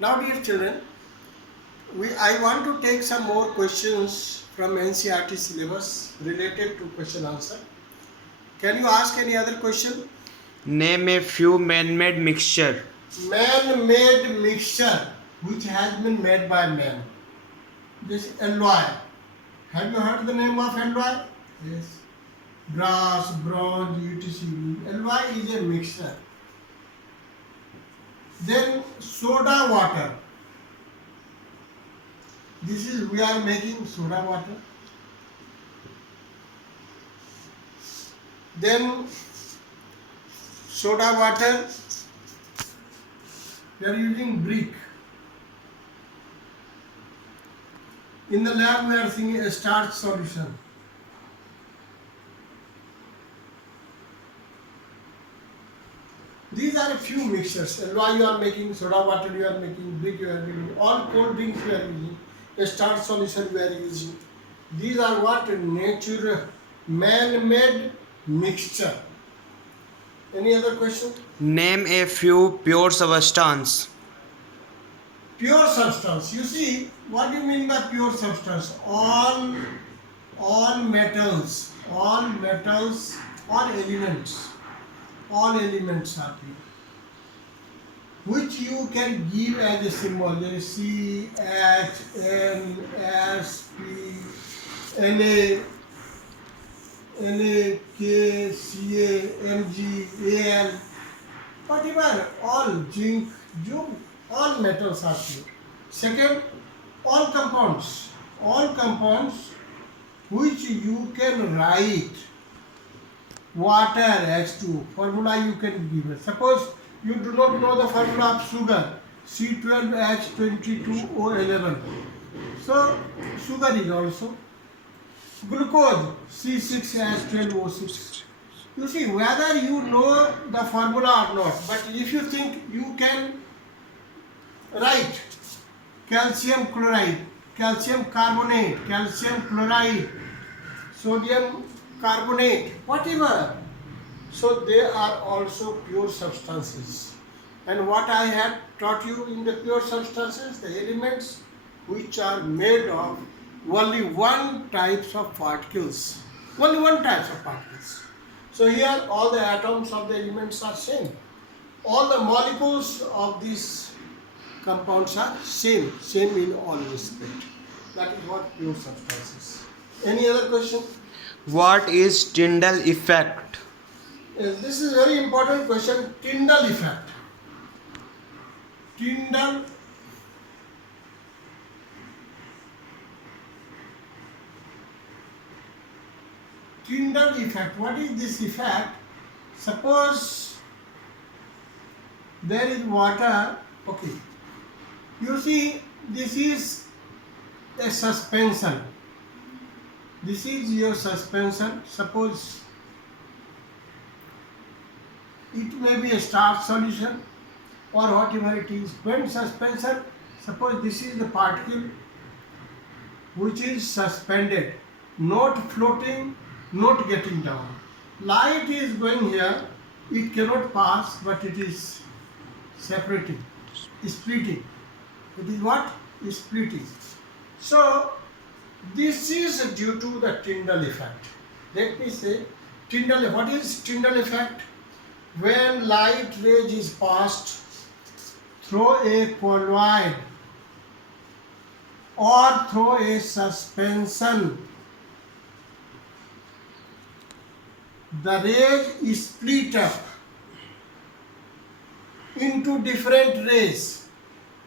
Now, dear children, I want to take some more questions from NCERT syllabus related to question answer. Can you ask any other question? Name a few man-made mixture. Man-made mixture which has been made by man. This alloy. Have you heard the name of alloy? Yes. Brass, bronze, etc. Alloy is a mixture. Then soda water. This is we are making soda water. Then soda water, we are using brick. In the lab we are seeing a starch solution. These are a few mixtures. Alloy you are making, soda water you are making, brick you are making, all cold drinks you are using, a starch solution we are using. These are what? Natural, man-made mixture. Any other question? Name a few pure substance. Pure substance. You see, what do you mean by pure substance? All metals, all metals, all elements are pure. Which you can give as a symbol. There is C, H, N, S, P, Na, K, Ca, Mg, Al, whatever, all zinc, all metals are pure. Second, all compounds which you can write water H2 formula you can give it. Suppose you do not know the formula of sugar C12H22O11. So sugar is also glucose C6H12O6. You see, whether you know the formula or not, but if you think you can write calcium chloride, calcium carbonate, calcium chloride, sodium carbonate, whatever. So they are also pure substances. And what I have taught you in the pure substances, the elements which are made of only one types of particles. Only one types of particles. So here all the atoms of the elements are same. All the molecules of these compounds are same in all respect. That is what pure substances. Any other question? What is Tyndall effect? Yes, this is a very important question. Tyndall effect. Tyndall effect. What is this effect? Suppose there is water. Okay. You see, this is a suspension. This is your suspension. Suppose it may be a starch solution or whatever it is. When suspension, suppose this is the particle which is suspended, not floating, not getting down. Light is going here, it cannot pass, but it is separating, splitting. It is what? Splitting. So, this is due to the Tyndall effect. Let me say, Tyndall. What is Tyndall effect? When light rays is passed through a colloid or through a suspension, the rays is split up into different rays.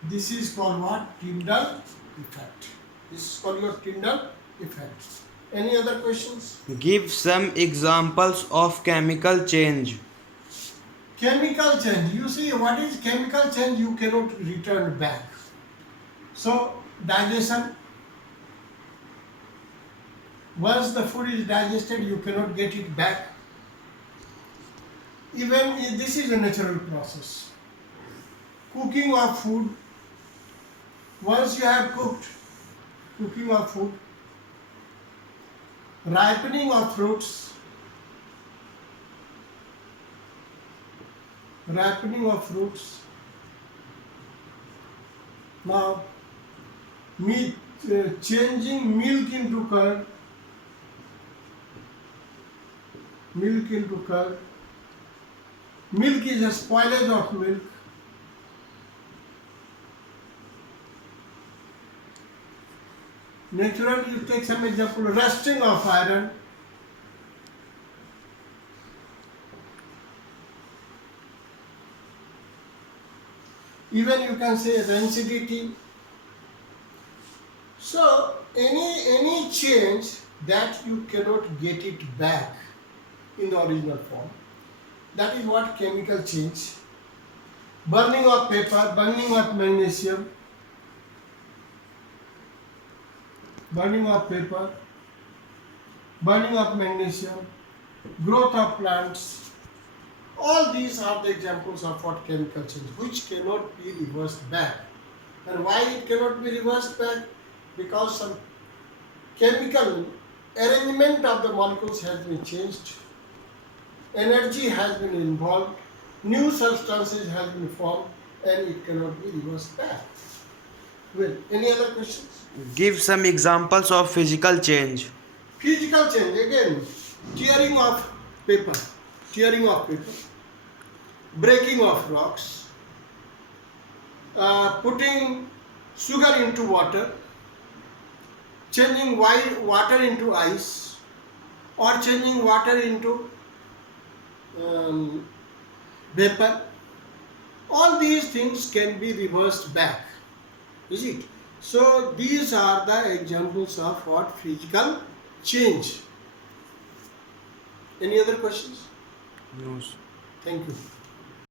This is called what? Tyndall effect. This is called your Tyndall effect. Any other questions? Give some examples of chemical change. Chemical change. You see, what is chemical change? You cannot return back. So, digestion. Once the food is digested, you cannot get it back. Even if this is a natural process. Cooking of food. Once you have cooked, cooking of food. Ripening of fruits. Ripening of fruits. Now, changing milk into curd. Milk into curd. Milk is a spoilage of milk. Naturally, you take some example, rusting of iron. Even you can say rancidity. So any change that you cannot get it back in the original form, that is what chemical change. Burning of paper, burning of magnesium, burning of paper, burning of magnesium, growth of plants. All these are the examples of what chemical change, which cannot be reversed back. And why it cannot be reversed back? Because some chemical arrangement of the molecules has been changed, energy has been involved, new substances have been formed, and it cannot be reversed back. Well, any other questions? Give some examples of physical change. Physical change, again, tearing of paper, breaking of rocks, putting sugar into water, changing water into ice, or changing water into vapor. All these things can be reversed back, is it? So these are the examples of what physical change. Any other questions? No. Thank you.